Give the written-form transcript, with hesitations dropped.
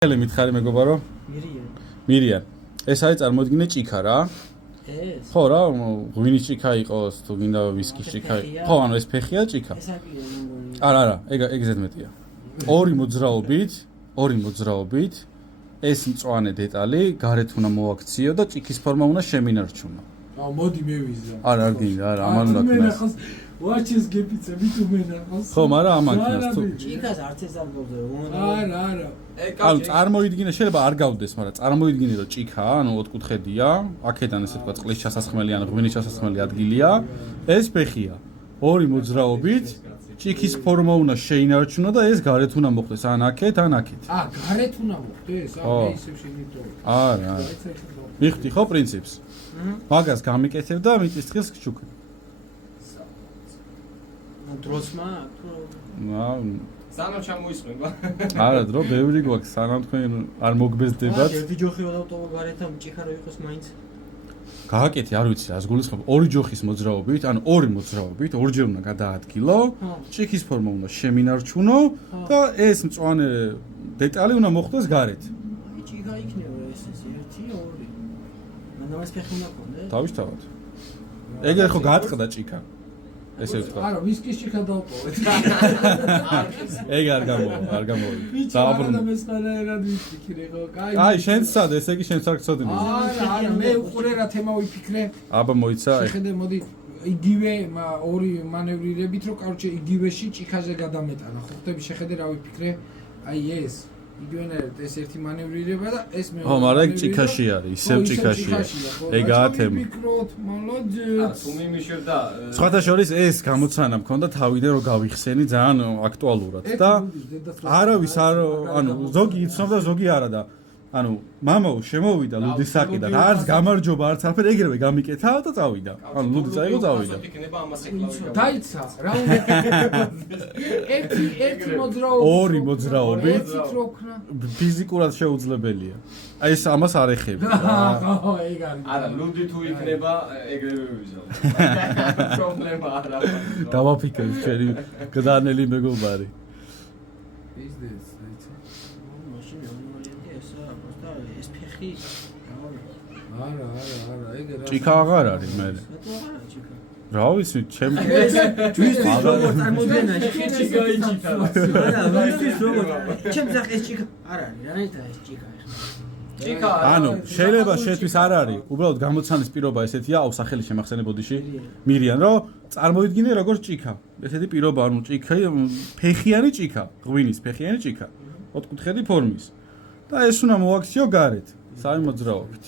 ხელი მითხარი მეგობარო? მირიან. ეს არის წარმოიდგინე ჭიქა რა. ეს? ხო რა, ღვინის ჭიქა იყოს, თუ გინდა ვისკის ჭიქა. ხო, ანუ ეს ფეხია ჭიქა. ეს აკია მგონი. არა, ეგ ზედმეტია. ორი მოძრაობით ეს მწვანე დეტალი გარეთ უნდა მოაქციო და ჭიქის ფორმა უნდა შემინარჩუნო. აუ მოდი მე ვიზა. არა, არ გინდა, არა, ამან უნდა ქნას. ვაჩეს გეფიცე მithumenახოს. ხო, მაგრამ ამან ქნას თუ. ჭიქას არც ეს არ გობდე, არა. ანუ წარმოიდგინე, შეიძლება არ გავდეს, მაგრამ წარმოიდგინე რომ ჭიქა, ანუ ოთხკუთხედია, აქედან ესე თქვა წყლის ჩასასხმელი ან ღვინის ჩასასხმელი ადგილია, ეს ფეხია. ორი მოძრაობით ჭიქის ფორმა უნდა შეინარჩუნო და ეს გარეთ უნდა მოხდეს, ან აქეთ, ან აქეთ. გარეთ უნდა მოხდეს, მე ისევ შეგიტოვე. არა. მიხდი ხო პრინციპს? მაგას გამიკეთებ და მიწის თხილს გჩუქ. დროსმა სანამ ჩამოისმება. არა, დრო ბევრი გვაქვს, სანამ თქვენ არ მოგბეზდებათ. ერთი ჯოხი ავტოვო გარეთ და ჭიქა რო იყოს მაინც. გააკეთე, არ ვიცი, რას გულისხმობ. ორი ჯოხის მოძრაობით, ანუ ორი მოძრაობით, ორჯერ უნდა გადაადგილო, ჭიქის ფორმა უნდა შემინარჩუნო და ეს მწვანე დეტალი უნდა მოხდეს გარეთ. აი ჭიქა იქნება ეს 1 2. მანავას ფეხი უნდა კონდეს. თავისთავად. ეგრე ხო გაატყდა ჭიქა. ესე ვთქვა. არა, ვისკის ჭიქა დავტოვეთ. ეგ არ გამოვა. და მესხანერად ვიფიქრე ხო? აი, შენ ცად, ესე იგი შენ არ გწოდინე. არა, მე უყურე რა თემა ვიფიქრე. აბა მოიცა. შეხედე, მოდი იგივე ორი მანევრირებით, რომ კაროჩე იგივეში ჭიქაზე გადამეტანა. ხო ხტები, შეხედე რა ვიფიქრე. აი ეს იგივენერად ეს ერთი მანევრირება და ეს მეორე. ხო, მაგრამ ეგ ჭიქაში არის, ისევ ჭიქაშია. ეგაა თემა. ვიფიქროთ, молодец. თუ მიმიშევდა სხვათა შორის ეს გამოცანა მქონდა თავიდან რომ გავიხსენი ძალიან აქტუალურად და არავის არ ანუ ზოგი იცნობდა ზოგი არა და ანუ მამაო შემოვიდა ლუდის საკიდან არც გამარჯობა არც არაფერი ეგრევე გამიკეთა და წავიდა ანუ ლუდი წაიღო წავიდა იქნება ამას ეკლავი დაიცა რა უნდა ერთი მოძრაობით ორი მოძრაობით ფიზიკურად შეუძლებელია აი ეს ამას არ ეხება ხო ეგ არის არა ლუდი თუ იქნება ეგრევე ვიზავ პრობლემა არა დავაფიქრე ჩვენი გდანელი მეგობარი ის ეს დაიცა ეს ფეხი არა ეგ რა ჭიქა აღარ არის მე რა ვიცი ჩემი ჩვენთვის როგორ წარმოდგენაში ჭიქა იჭიქა არა ვისთვის როგორ ჩემს ახ ეს ჭიქა არ არის რა ნაირად ეს ჭიქა ჭიქა ანუ შეიძლება შეთვის არ არის უბრალოდ გამოცანის პირობა ესეთია აუ სახელი შემახსენებოდიში მირიან რომ წარმოიდგინე როგორ ჭიქა ესეთი პირობა ანუ ჭიქა ფეხიანი ჭიქა ღვინის ფეხიანი ჭიქა ოთხკუთხედი ფორმის და ეს უნდა მოაქციო გარეთ სამი მოძრაობით